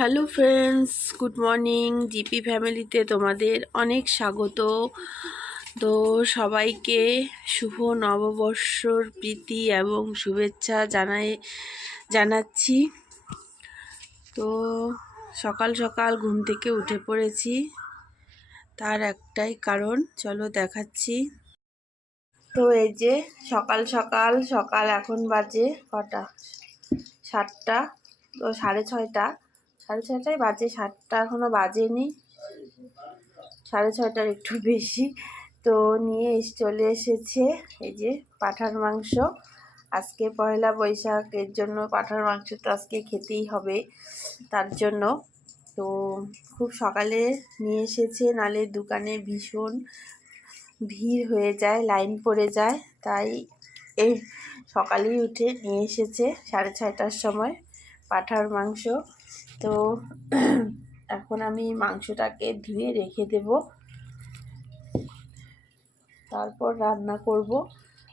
Hello friends good morning GP ফ্যামিলিতে তোমাদের অনেক স্বাগত। তো সবাইকে শুভ নববর্ষর প্রীতি এবং শুভেচ্ছা জানাই, জানাচ্ছি। তো সকাল সকাল ঘুম থেকে উঠে পড়েছি, তার একটাই কারণ, চলো দেখাচ্ছি। তো এই যে সকাল সকাল সকাল এখন বাজে কটা? সাতটা, তো সাড়ে ছয়টা। সাড়ে ছয়টায় বাজে, সাতটা এখনও বাজেনি। সাড়ে ছয়টার একটু বেশি। তো নিয়ে এস, চলে এসেছে এই যে পাঠার মাংস। আজকে পয়লা বৈশাখের জন্য পাঠার মাংস তো আজকে খেতেই হবে তার জন্য। তো খুব সকালে নিয়ে এসেছে, নালে দোকানে ভীষণ ভিড় হয়ে যায়, লাইন পড়ে যায়। তাই এই সকালেই উঠে নিয়ে এসেছে সাড়ে ছয়টার সময় পাঠার মাংস। তো এখন আমি মাংসটাকে ধুয়ে রেখে দেব। তারপর রান্না করব।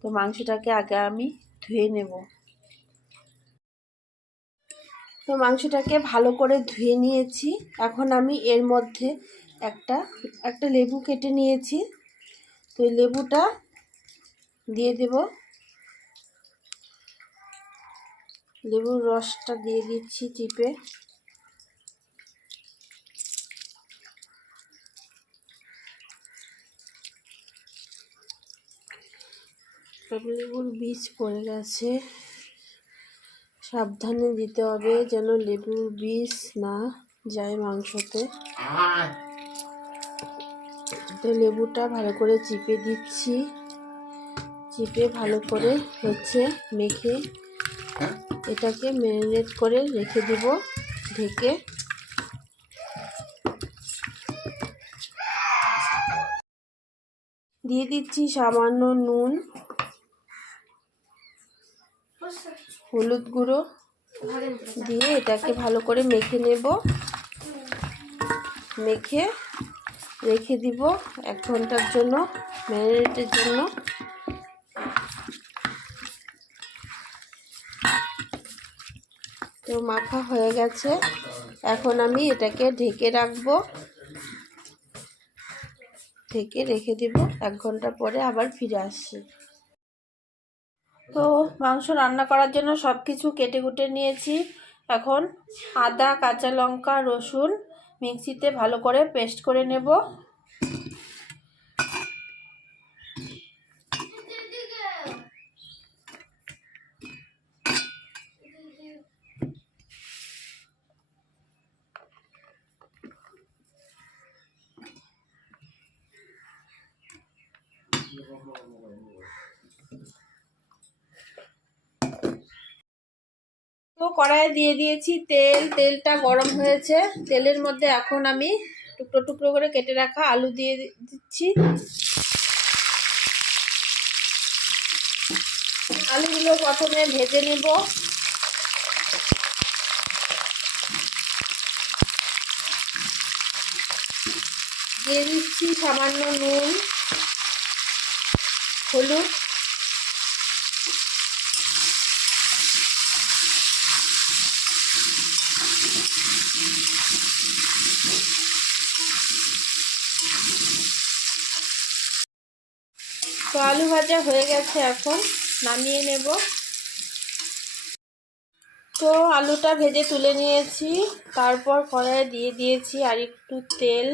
তো মাংসটাকে আগে আমি ধুয়ে নেব। তো মাংসটাকে ভালো করে ধুয়ে নিয়েছি। এখন আমি এর মধ্যে একটা একটা লেবু কেটে নিয়েছি। তো লেবুটা দিয়ে দেব। লেবুর রসটা দিয়ে দিচ্ছি চিপে। লেবুর বীজ পড়ে গেছে। সাবধানে দিতে হবে যেন লেবুর বীজ না যায় মাংসতে। তো লেবুটা ভালো করে চিপে দিচ্ছি। চিপে ভালো করে হচ্ছে মেখে এটাকে ম্যারিনেট করে রেখে দিব ঢেকে। দিয়ে দিচ্ছি সামান্য নুন হলুদ গুঁড়ো দিয়ে এটাকে ভালো করে মেখে নেব। মেখে রেখে দিব এক ঘণ্টার জন্য, ম্যারিনেটের জন্য। তো মাখা হয়ে গেছে। এখন আমি এটাকে ঢেকে রাখব। ঢেকে রেখে দিব। এক ঘণ্টা পরে আবার ফিরে আসছি। তো মাংস রান্না করার জন্য সব কিছু কেটে কুটে নিয়েছি। এখন আদা, কাঁচা লঙ্কা, রসুন মিক্সিতে ভালো করে পেস্ট করে নেব। তো কড়াইয়ে দিয়ে দিয়েছি তেল। তেলটা গরম হয়েছে। তেলের মধ্যে এখন আমি টুকরো টুকরো করে কেটে রাখা আলু দিয়ে দিচ্ছি। আলুগুলো প্রথমে ভেজে নেব। দিয়ে দিচ্ছি সামান্য নুন, হলুদ। তো আলু ভাজা হয়ে গেছে এখন, নামিয়ে নেব। তো আলুটা ভেজে তুলে নিয়েছি, তারপর কড়াইয়ে দিয়ে দিয়েছি আর একটু তেল,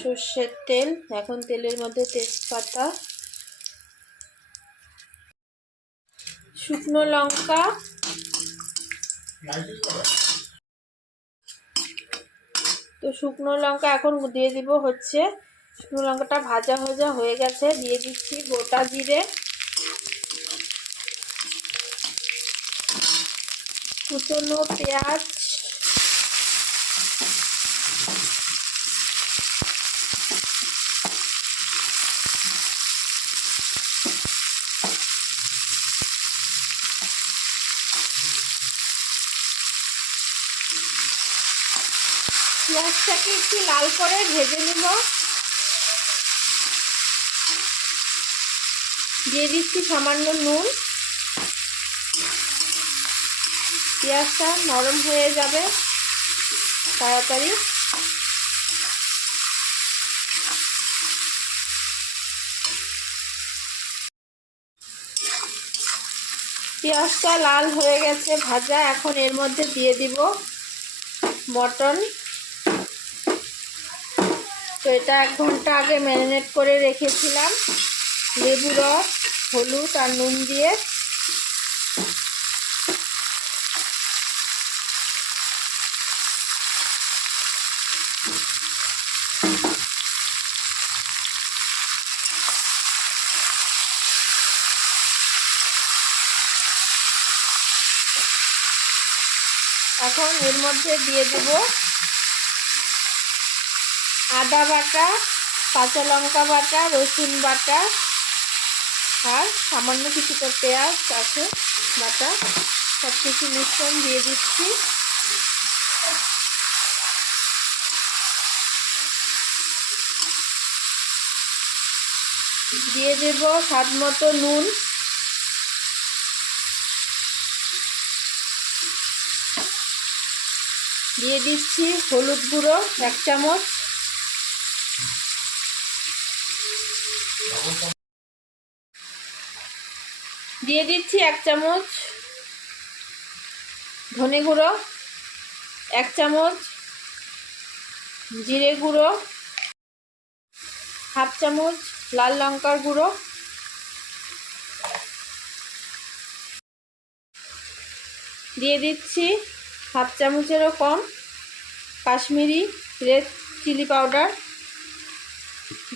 সর্ষের তেল, এখন তেলের মধ্যে তেজপাতা, শুকনো লঙ্কা তো শুকনো লঙ্কা এখন দিয়ে দিব হচ্ছে। শুকনো লঙ্কাটা ভাজা ভাজা হয়ে গেছে, দিয়ে দিচ্ছি গোটা জিরে। কুচনো পেঁয়াজ পেঁয়াজটাকে একটু লাল করে ভেজে নেব। দিয়ে দিচ্ছি সামান্য নুন। পেঁয়াজটা নরম হয়ে যাবে তাড়াতাড়ি। পেঁয়াজটা লাল হয়ে গেছে, ভাজা। এখন এর মধ্যে দিয়ে দিব মটন। তো এটা এক ঘণ্টা আগে ম্যারিনেট করে রেখেছিলাম। লেবু রস, হলুদ আর নুন দিয়ে। এখন এর মধ্যে দিয়ে দেব আদা বাটা, কাঁচা লঙ্কা বাটা, রসুন বাটা আর সামান্য কিছুটা পেঁয়াজ আছে বাটা। সব কিছু মিশ্রণ দিয়ে দিচ্ছি। দিয়ে দেব স্বাদ মতো নুন। দিয়ে দিচ্ছি হলুদ গুঁড়ো, এক চামচ। দিয়ে দিচ্ছি এক চামচ ধনে গুঁড়ো, এক চামচ জিরে গুঁড়ো, হাফ চামচ লাল লঙ্কার গুঁড়ো, দিয়ে দিচ্ছি হাফ চামচেরও কম কাশ্মীরি রেড চিলি পাউডার।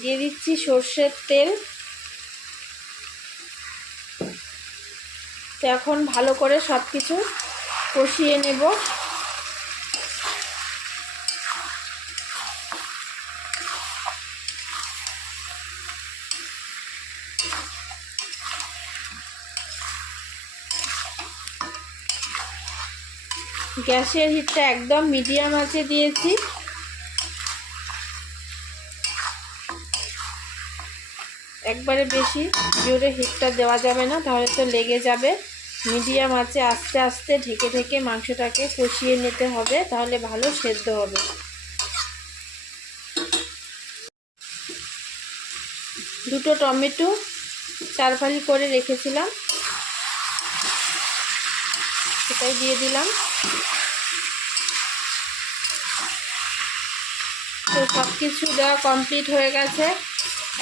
দিয়ে দিচ্ছি সর্ষের তেল। তো এখন ভালো করে সব কিছু কষিয়ে নেব। গ্যাসের হিটটা একদম মিডিয়াম আছে দিয়েছি। একবারে বেশি জোরে হিটটা দেওয়া যাবে না, তাহলে তো লেগে যাবে। মিডিয়াম আছে, আস্তে আস্তে ঢেকে ঢেকে মাংসটাকে কষিয়ে নিতে হবে, তাহলে ভালো সেদ্ধ হবে। দুটো টমেটো চারফালি করে রেখেছিলাম। সেটাই দিয়ে দিলাম। তো সব কিছু দেওয়া কমপ্লিট হয়ে গেছে।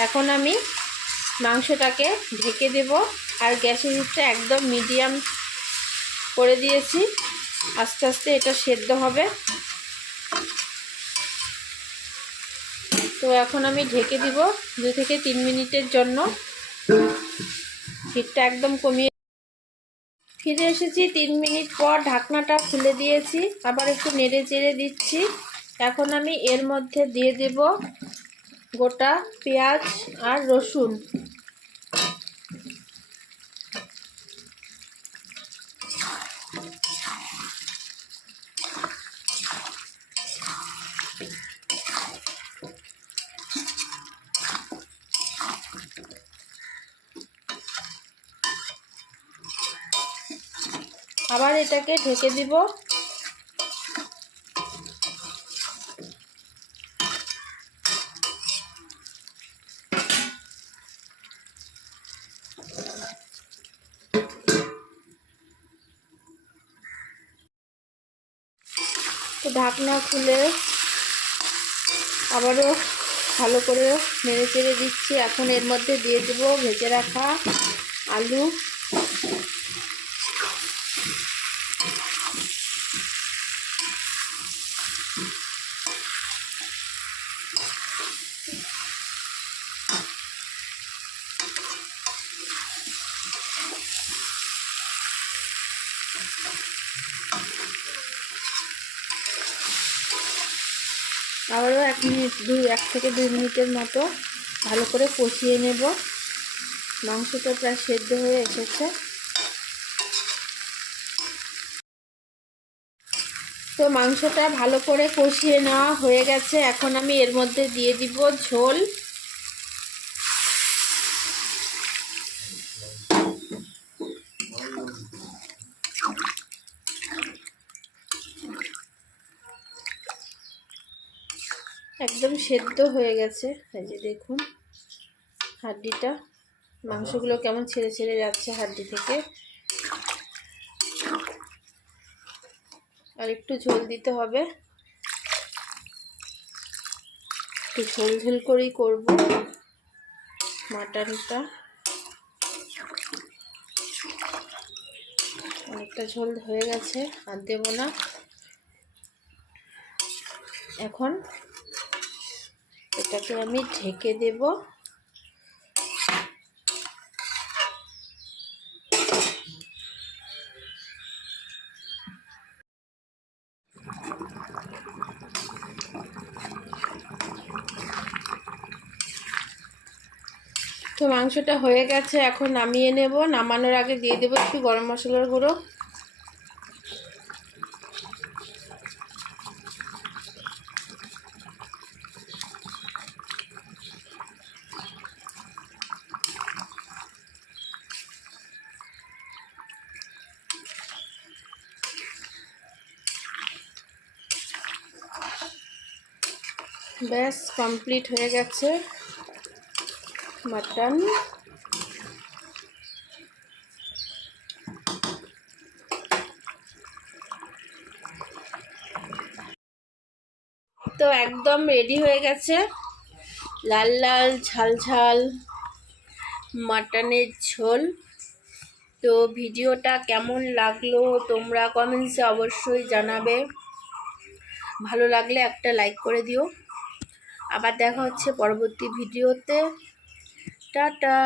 এখন আমি মাংসটাকে ঢেকে দেব আর গ্যাসের হিটটা একদম মিডিয়াম করে দিয়েছি। আস্তে আস্তে এটা সেদ্ধ হবে। তো এখন আমি ঢেকে দিব দু থেকে তিন মিনিটের জন্য। হিটটা একদম কমিয়ে ফিরে এসেছি। তিন মিনিট পর ঢাকনাটা খুলে দিয়েছি। আবার একটু নেড়ে চেড়ে দিচ্ছি। এখন আমি এর মধ্যে দিয়ে দেব গোটা পেঁয়াজ আর রসুন। আবার এটাকে ঢেকে দিব। ঢাকনা খুলে আবারও ভালো করে নেড়ে চেড়ে দিচ্ছি। এখন এর মধ্যে দিয়ে দেবো ভেজে রাখা আলু। আবারও এক মিনিট, দুই, এক থেকে দুই মিনিটের মতো ভালো করে কষিয়ে নেব। মাংসটা প্রায় সেদ্ধ হয়ে এসেছে। তো মাংসটা ভালো করে কষিয়ে নেওয়া হয়ে গেছে। এখন আমি এর মধ্যে দিয়ে দিব ঝোল। একদম সেদ্ধ হয়ে গেছে। এই যে দেখুন, হাড্ডিটা। মাংসগুলো কেমন ছেড়ে ছেড়ে যাচ্ছে হাড্ডি থেকে। আর একটু ঝোল দিতে হবে। একটু ঝোল ঝোল করেই করব মাটনটা। অনেকটা ঝোল হয়ে গেছে, আর দেবো না। এখন এটাকে আমি ঢেকে দেব। তো মাংসটা হয়ে গেছে, এখন নামিয়ে নেব। নামানোর আগে দিয়ে দেবো একটু গরম মশলার গুঁড়ো। ব্যাস কমপ্লিট হয়ে গেছে। মাটন তো একদম রেডি হয়ে গেছে। লাল লাল, ঝাল ঝাল মাটনের ঝোল। তো ভিডিওটা কেমন লাগল তোমরা কমেন্টসে অবশ্যই জানাবে। ভালো লাগলে একটা লাইক করে দিও। আবার দেখা হচ্ছে পরবর্তী ভিডিওতে। টাটা।